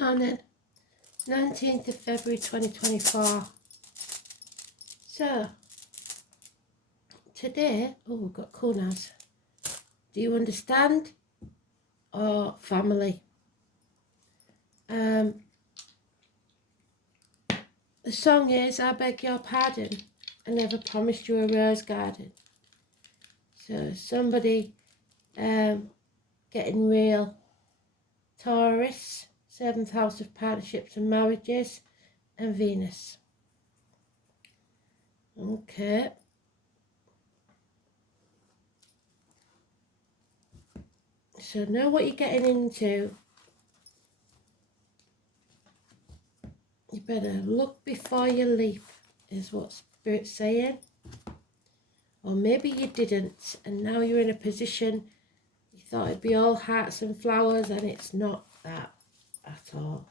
Morning, 19th of February 2024. So, today, we've got Kunas. Do you understand? Or family? The song is, I beg your pardon, I never promised you a rose garden. So, somebody getting real. Taurus, 7th house of partnerships and marriages, and Venus. Okay. So know what you're getting into. You better look before you leap, is what Spirit's saying. Or maybe you didn't, and now you're in a position you thought it'd be all hearts and flowers, and it's not that at all.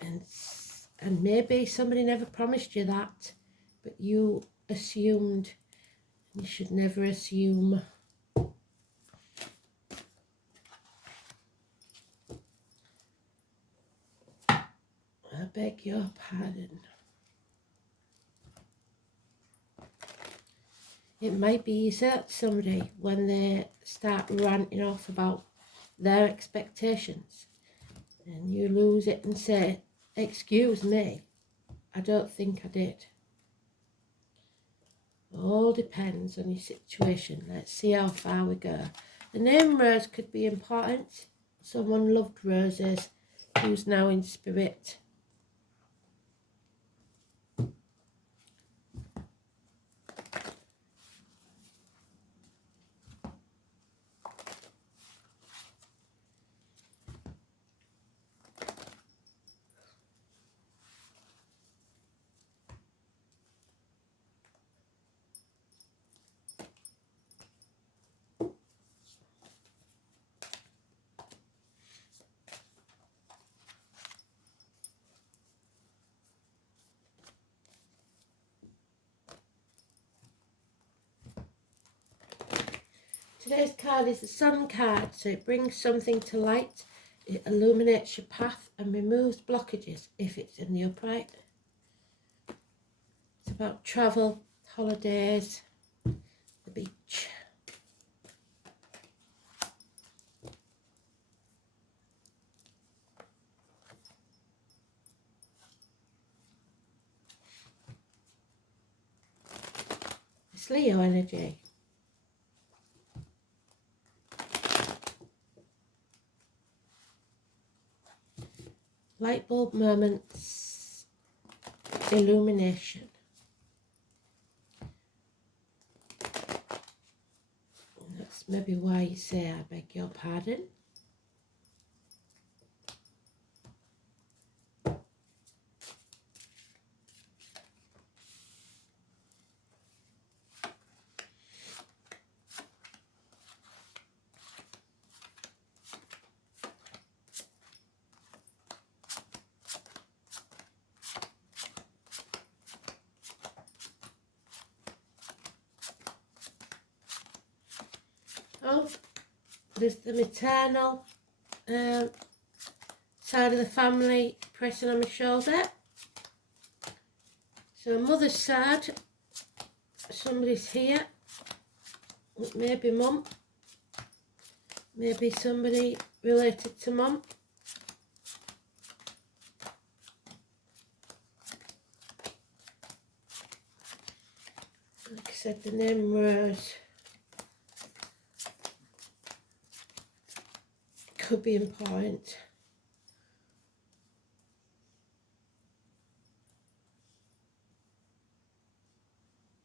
And maybe somebody never promised you that, but you assumed. You should never assume. I beg your pardon. It might be you hurt somebody when they start ranting off about their expectations, and you lose it and say, excuse me, I don't think I did. All depends on your situation. Let's see how far we go. The name Rose could be important. Someone loved roses who's now in spirit. Today's card is the Sun card, so it brings something to light, it illuminates your path and removes blockages if it's in the upright. It's about travel, holidays, the beach. It's Leo energy. Light bulb moments, illumination. And that's maybe why you say, I beg your pardon. Oh, there's the maternal side of the family pressing on my shoulder. So mother's side, somebody's here. Maybe mum. Maybe somebody related to mum. Like I said, the name Rose could be important.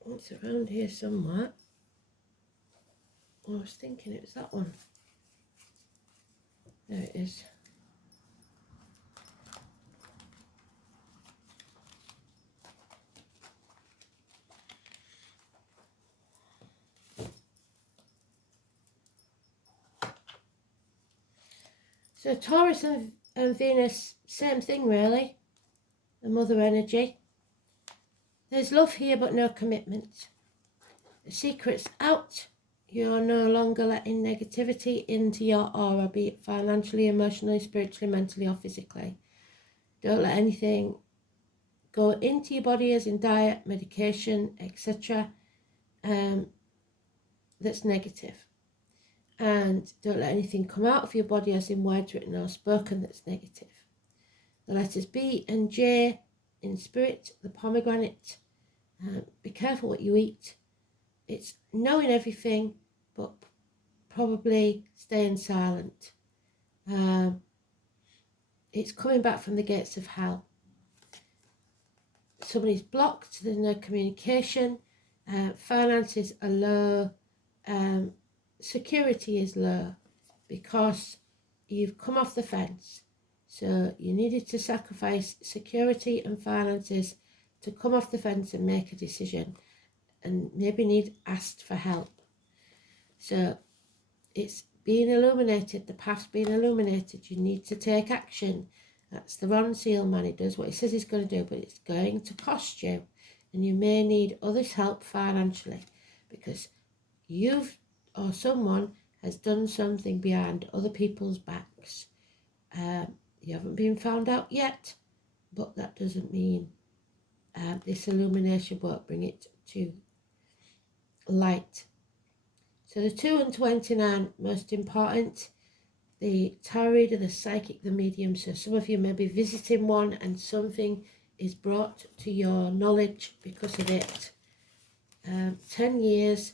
It's around here somewhere. I was thinking it was that one. There it is. So Taurus and Venus, same thing really. The mother energy. There's love here but no commitment. The secret's out. You're no longer letting negativity into your aura, be it financially, emotionally, spiritually, mentally, or physically. Don't let anything go into your body, as in diet, medication, etc., that's negative. And don't let anything come out of your body, as in words written or spoken, that's negative. The letters B and J in spirit, the pomegranate. Be careful what you eat. It's knowing everything, but probably staying silent. It's coming back from the gates of hell. Somebody's blocked, there's no communication, finances are low, security is low, because you've come off the fence. So you needed to sacrifice security and finances to come off the fence and make a decision, and maybe asked for help. So it's being illuminated, the path's being illuminated. You need to take action. That's the Ron Seal man. He does what he says he's going to do, but it's going to cost you, and you may need others' help financially, because you've or someone has done something behind other people's backs. You haven't been found out yet, but that doesn't mean this illumination won't bring it to light. So the 2 and 29, most important. The tarot reader, the psychic, the medium. So some of you may be visiting one and something is brought to your knowledge because of it. 10 years,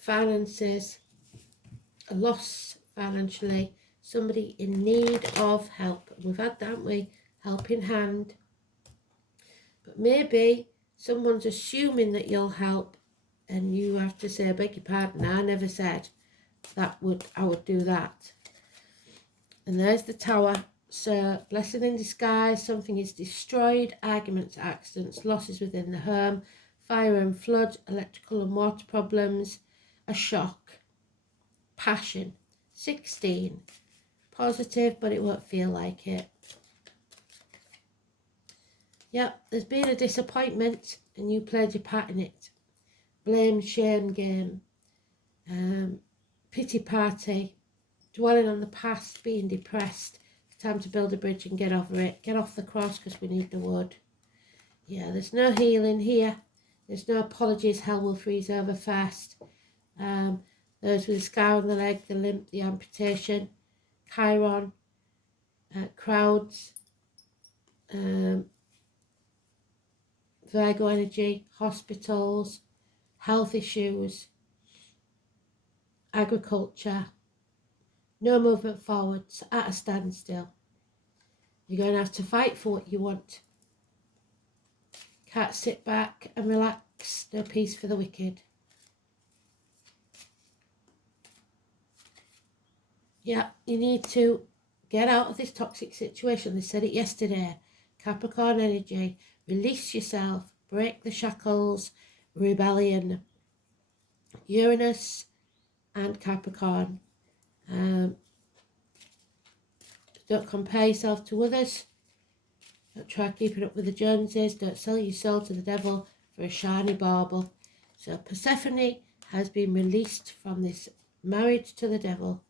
finances, a loss financially, somebody in need of help. We've had that, haven't we? Helping hand. But maybe someone's assuming that you'll help, and you have to say, I beg your pardon, I never said I would do that. And there's the Tower. So blessing in disguise, something is destroyed, arguments, accidents, losses within the home, fire and flood, electrical and water problems, a shock, passion. 16, positive, but it won't feel like it. Yep, there's been a disappointment and you played your part in it. Blame, shame game, pity party, dwelling on the past, being depressed. It's time to build a bridge and get over it. Get off the cross, because we need the wood. Yeah, there's no healing here. There's no apologies. Hell will freeze over fast. Those with the scar on the leg, the limp, the amputation, Chiron, crowds, Virgo energy, hospitals, health issues, agriculture, no movement forwards, at a standstill. You're going to have to fight for what you want. Can't sit back and relax, no peace for the wicked. Yeah, you need to get out of this toxic situation. They said it yesterday. Capricorn energy, release yourself, break the shackles, rebellion. Uranus and Capricorn. Don't compare yourself to others. Don't try keeping up with the Joneses. Don't sell your soul to the devil for a shiny bauble. So Persephone has been released from this marriage to the devil.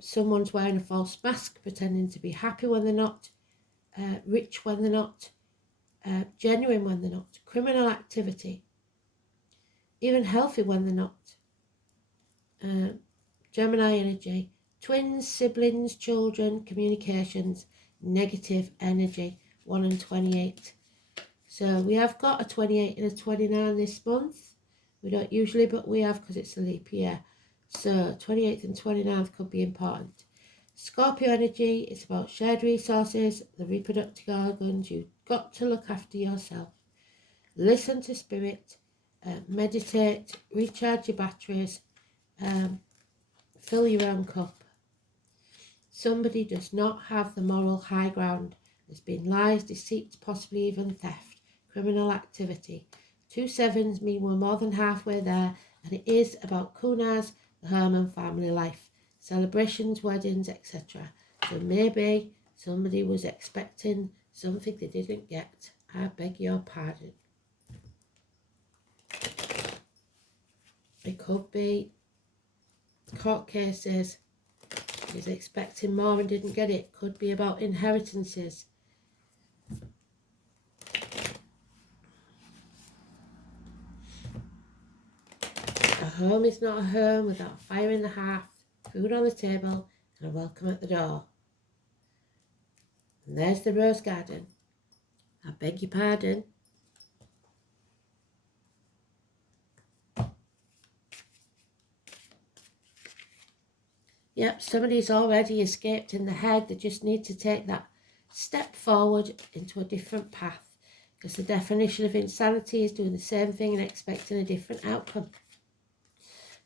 Someone's wearing a false mask, pretending to be happy when they're not, rich when they're not, genuine when they're not, criminal activity, even healthy when they're not. Gemini energy, twins, siblings, children, communications, negative energy, 1 and 28. So we have got a 28 and a 29 this month. We don't usually, but we have, because it's a leap year. So 28th and 29th could be important. Scorpio energy, it's about shared resources, the reproductive organs. You've got to look after yourself. Listen to spirit, meditate, recharge your batteries, fill your own cup. Somebody does not have the moral high ground. There's been lies, deceit, possibly even theft, criminal activity. 2 sevens mean we're more than halfway there, and it is about kunas, the home and family life, celebrations, weddings, etc. So maybe somebody was expecting something they didn't get. I beg your pardon. Could be court cases. He's expecting more and didn't get it. Could be about inheritances. A home is not a home without a fire in the hearth, food on the table, and a welcome at the door. And there's the rose garden. I beg your pardon. Yep, somebody's already escaped in the head. They just need to take that step forward into a different path. Because the definition of insanity is doing the same thing and expecting a different outcome.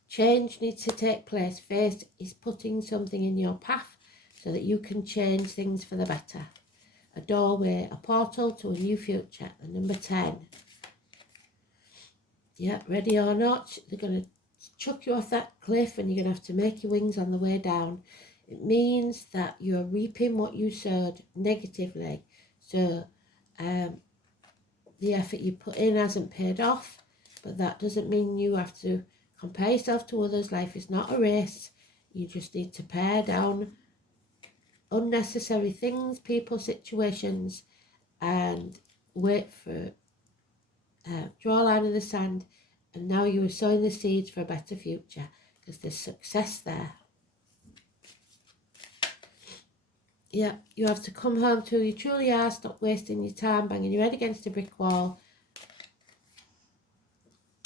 Change needs to take place. Fate is putting something in your path so that you can change things for the better. A doorway, a portal to a new future. The number 10. Yeah, ready or not, they're going to chuck you off that cliff and you're going to have to make your wings on the way down. It means that you're reaping what you sowed negatively. So the effort you put in hasn't paid off, but that doesn't mean you have to compare yourself to others. Life is not a race. You just need to pare down unnecessary things, people, situations, and wait for draw a line in the sand. And now you are sowing the seeds for a better future because there's success there. Yeah, you have to come home to who you truly are. Stop wasting your time banging your head against a brick wall.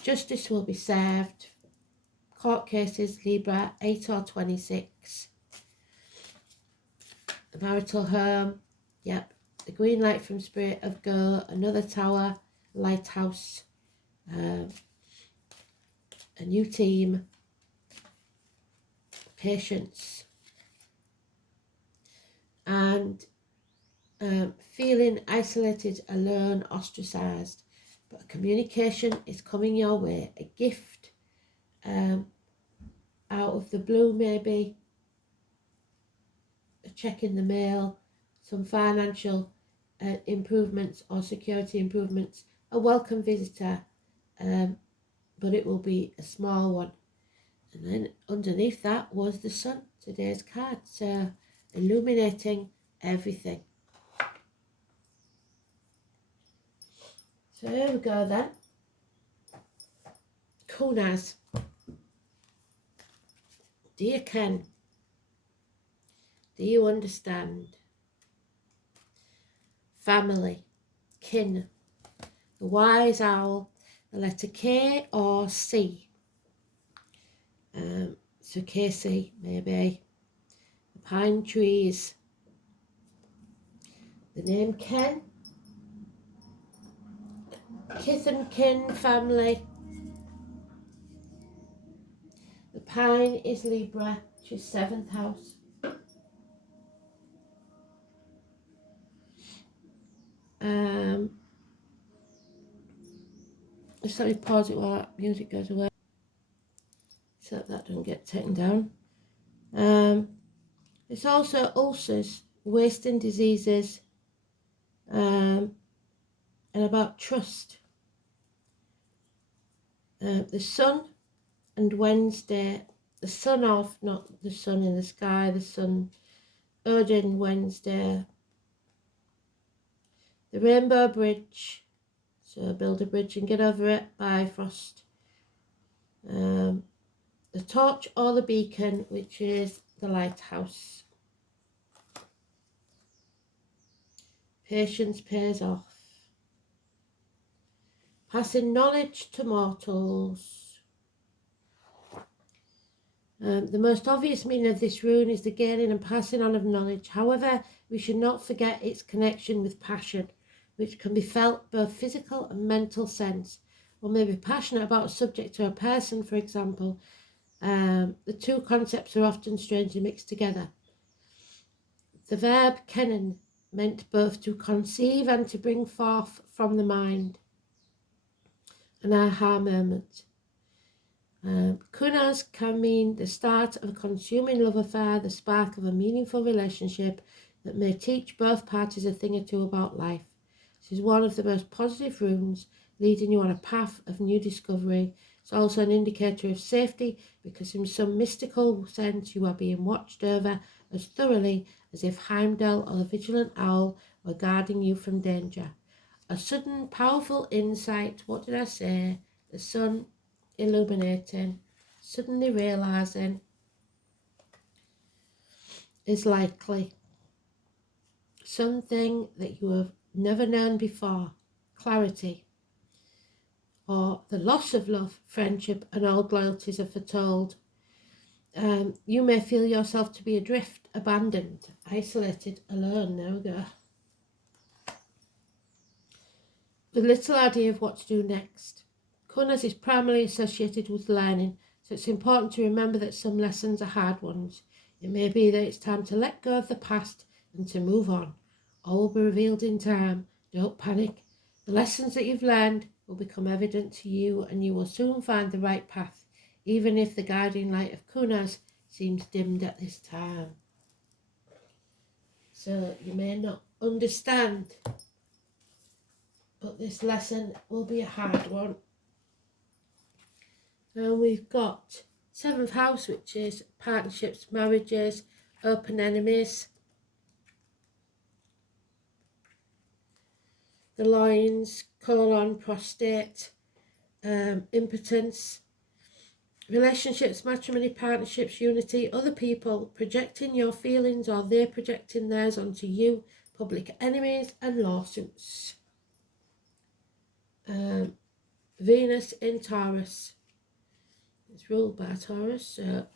Justice will be served. Court cases, Libra, 8 or 26. The marital home, yep. The green light from Spirit of Go, another tower, lighthouse, a new team, patience, and feeling isolated, alone, ostracized. But communication is coming your way, a gift out of the blue, maybe a check in the mail, some financial improvements or security improvements, a welcome visitor, but it will be a small one. And then underneath that was the sun, today's card, so illuminating everything. So here we go then. Kunas. Dear Ken, do you understand? Family, kin, the wise owl, the letter K or C. So KC, maybe. The pine trees. The name Ken. Kith and kin, family. The pine is Libra, which is 7th house. Just let me pause it while that music goes away so that doesn't get taken down. It's also ulcers, wasting diseases, and about trust. The sun and Wednesday, the sun off, not the sun in the sky, the sun, Odin, Wednesday. The Rainbow Bridge, so build a bridge and get over it, Bifrost. The torch or the beacon, which is the lighthouse. Patience pays off. Passing knowledge to mortals. The most obvious meaning of this rune is the gaining and passing on of knowledge. However, we should not forget its connection with passion, which can be felt both physical and mental sense. One may be passionate about a subject or a person, for example. The two concepts are often strangely mixed together. The verb kennen meant both to conceive and to bring forth from the mind. An aha moment. Kunas can mean the start of a consuming love affair, the spark of a meaningful relationship that may teach both parties a thing or two about life. This is one of the most positive runes. leading you on a path of new discovery. It's also an indicator of safety because in some mystical sense you are being watched over as thoroughly as if Heimdall or the vigilant owl were guarding you from danger. A sudden powerful insight, what did I say? The sun illuminating, suddenly realising is likely. Something that you have never known before, clarity, or the loss of love, friendship and old loyalties are foretold. You may feel yourself to be adrift, abandoned, isolated, alone. There we go. With little idea of what to do next. Kunas is primarily associated with learning, so it's important to remember that some lessons are hard ones. It may be that it's time to let go of the past and to move on. All will be revealed in time. Don't panic. The lessons that you've learned will become evident to you and you will soon find the right path, even if the guiding light of Kunas seems dimmed at this time. So you may not understand, but this lesson will be a hard one. And we've got 7th house, which is partnerships, marriages, open enemies. The loins, colon, prostate, impotence. Relationships, matrimony, partnerships, unity, other people projecting your feelings or they're projecting theirs onto you, public enemies and lawsuits. Venus in Taurus. It's ruled by Taurus, so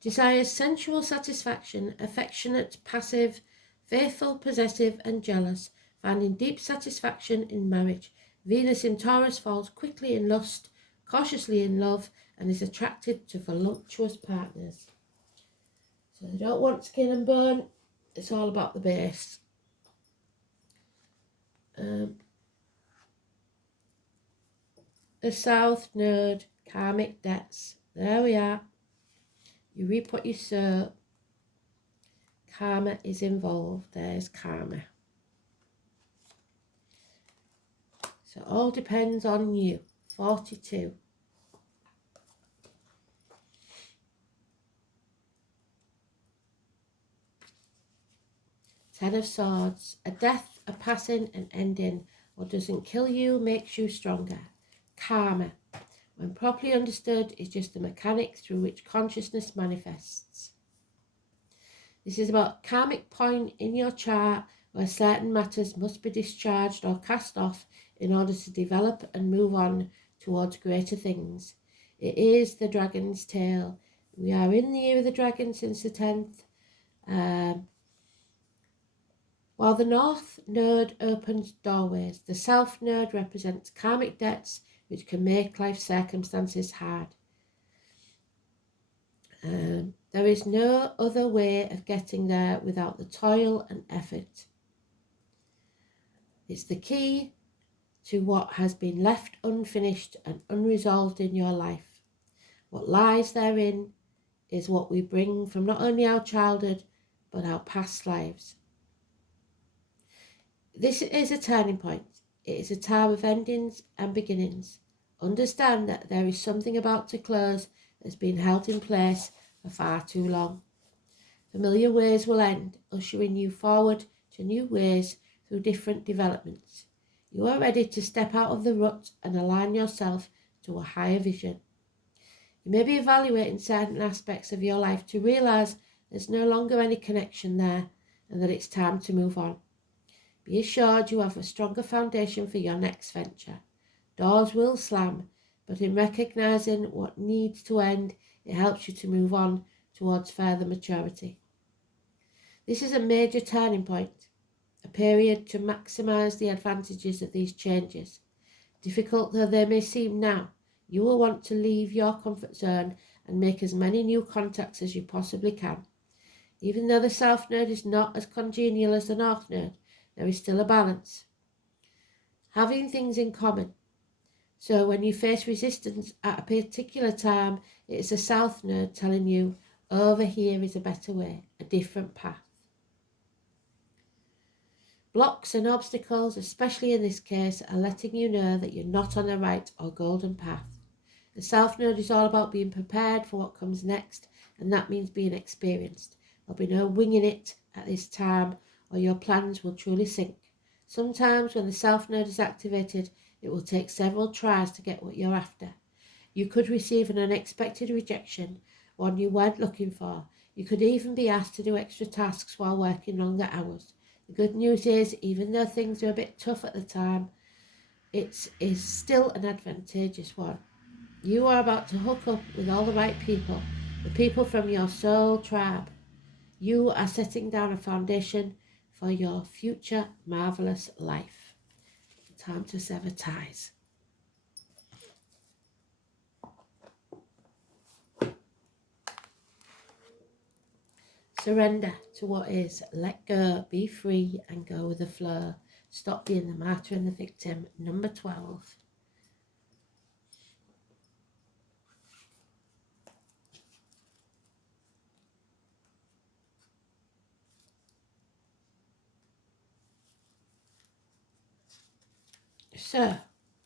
desires sensual satisfaction, affectionate, passive, faithful, possessive and jealous, finding deep satisfaction in marriage. Venus in Taurus falls quickly in lust, cautiously in love, and is attracted to voluptuous partners. So they don't want skin and bone, it's all about the base. The South Node, karmic debts. There we are. You reap what you sow. Karma is involved. There's karma. So it all depends on you. 42. Ten of Swords. A death, a passing, an ending. What doesn't kill you makes you stronger. Karma, when properly understood, is just the mechanics through which consciousness manifests. This is about a karmic point in your chart where certain matters must be discharged or cast off in order to develop and move on towards greater things. It is the dragon's tail. We are in the year of the dragon since the 10th. While the North Node opens doorways, the South Node represents karmic debts which can make life circumstances hard. There is no other way of getting there without the toil and effort. It's the key to what has been left unfinished and unresolved in your life. What lies therein is what we bring from not only our childhood, but our past lives. This is a turning point. It is a time of endings and beginnings. Understand that there is something about to close that's been held in place for far too long. Familiar ways will end, ushering you forward to new ways through different developments. You are ready to step out of the rut and align yourself to a higher vision. You may be evaluating certain aspects of your life to realise there's no longer any connection there and that it's time to move on. Be assured you have a stronger foundation for your next venture. Doors will slam, but in recognising what needs to end, it helps you to move on towards further maturity. This is a major turning point, a period to maximise the advantages of these changes. Difficult though they may seem now, you will want to leave your comfort zone and make as many new contacts as you possibly can. Even though the South Node is not as congenial as the North Node, there is still a balance. Having things in common. So when you face resistance at a particular time, it is the South Node telling you, over here is a better way, a different path. Blocks and obstacles, especially in this case, are letting you know that you're not on the right or golden path. The South Node is all about being prepared for what comes next, and that means being experienced. There'll be no winging it at this time, or your plans will truly sink. Sometimes when the South Node is activated, it will take several tries to get what you're after. You could receive an unexpected rejection, one you weren't looking for. You could even be asked to do extra tasks while working longer hours. The good news is, even though things are a bit tough at the time, it is still an advantageous one. You are about to hook up with all the right people, the people from your soul tribe. You are setting down a foundation for your future marvelous life. Time to sever ties. Surrender to what is. Let go, be free, and go with the flow. Stop being the martyr and the victim. Number 12. So,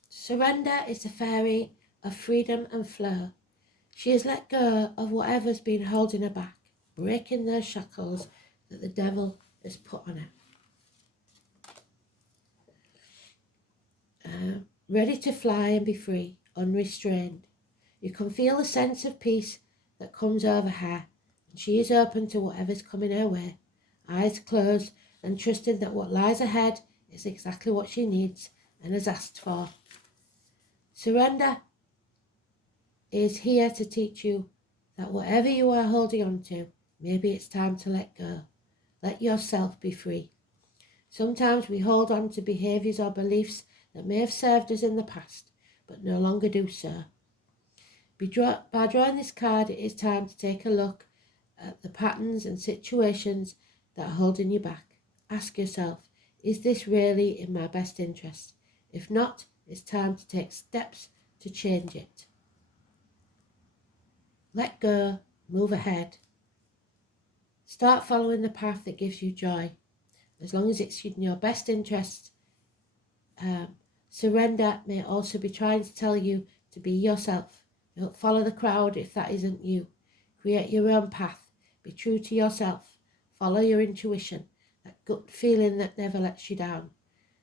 surrender is the fairy of freedom and flow. She has let go of whatever's been holding her back, breaking those shackles that the devil has put on her. Ready to fly and be free, unrestrained. You can feel the sense of peace that comes over her, and she is open to whatever's coming her way, eyes closed and trusting that what lies ahead is exactly what she needs and has asked for. Surrender is here to teach you that whatever you are holding on to, maybe it's time to let go. Let yourself be free. Sometimes we hold on to behaviours or beliefs that may have served us in the past, but no longer do so. By drawing this card, it is time to take a look at the patterns and situations that are holding you back. Ask yourself, is this really in my best interest? If not, it's time to take steps to change it. Let go, move ahead. Start following the path that gives you joy. As long as it's in your best interest, surrender may also be trying to tell you to be yourself. Don't follow the crowd if that isn't you. Create your own path. Be true to yourself. Follow your intuition, that gut feeling that never lets you down.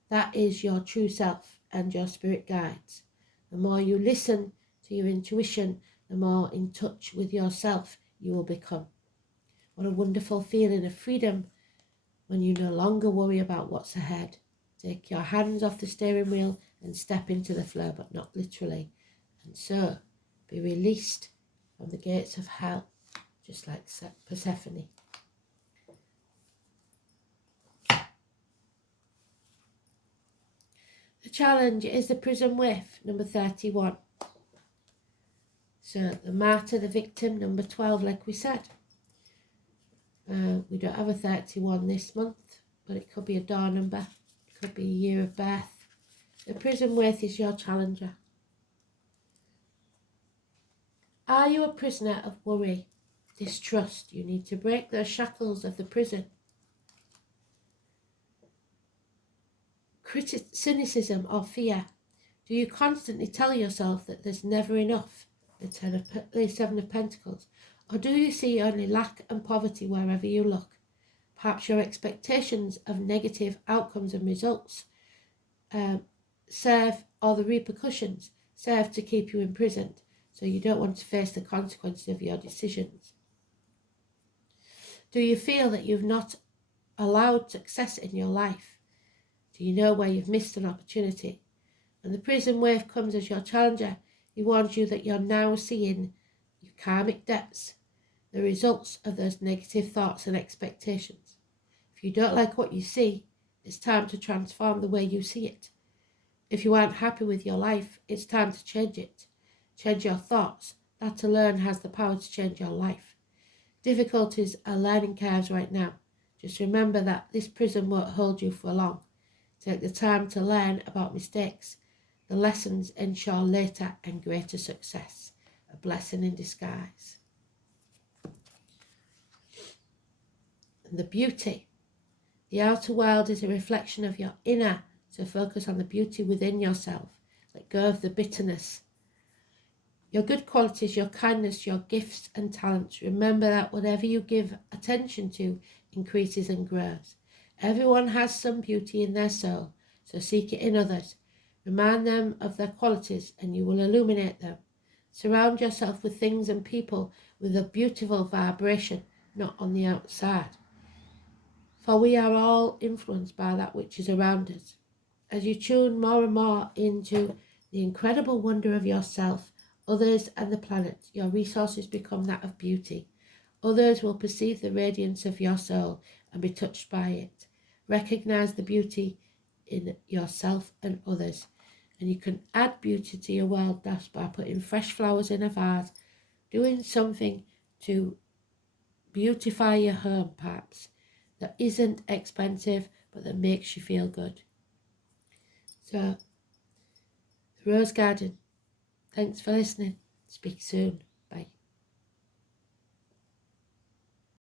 That is your true self and your spirit guides. The more you listen to your intuition, the more in touch with yourself you will become. What a wonderful feeling of freedom when you no longer worry about what's ahead. Take your hands off the steering wheel and step into the flow, but not literally. And so, be released from the gates of hell, just like Persephone. The challenge is the prison whiff, number 31. So, the martyr, the victim, number 12, like we said. We don't have a 31 this month, but it could be a door number. It could be a year of birth. The prison whiff is your challenger. Are you a prisoner of worry, distrust? You need to break those shackles of the prison. Cynicism or fear. Do you constantly tell yourself that there's never enough? The Seven of Pentacles. Or do you see only lack and poverty wherever you look? Perhaps your expectations of negative outcomes and results or the repercussions serve to keep you imprisoned, so you don't want to face the consequences of your decisions. Do you feel that you've not allowed success in your life? Do you know where you've missed an opportunity? When the prison wave comes as your challenger, he warns you that you're now seeing your karmic debts, the results of those negative thoughts and expectations. If you don't like what you see, it's time to transform the way you see it. If you aren't happy with your life, it's time to change it. Change your thoughts. That alone has the power to change your life. Difficulties are learning curves right now. Just remember that this prison won't hold you for long. Take the time to learn about mistakes. The lessons ensure later and greater success. A blessing in disguise. And the beauty. The outer world is a reflection of your inner, so focus on the beauty within yourself. Let go of the bitterness. Your good qualities, your kindness, your gifts and talents. Remember that whatever you give attention to increases and grows. Everyone has some beauty in their soul, so seek it in others. Remind them of their qualities and you will illuminate them. Surround yourself with things and people with a beautiful vibration, not on the outside. For we are all influenced by that which is around us. As you tune more and more into the incredible wonder of yourself, others and the planet, your resources become that of beauty. Others will perceive the radiance of your soul and be touched by it. Recognize the beauty in yourself and others. And you can add beauty to your world just by putting fresh flowers in a vase, doing something to beautify your home perhaps, that isn't expensive but that makes you feel good. So, the Rose Garden. Thanks for listening. Speak soon.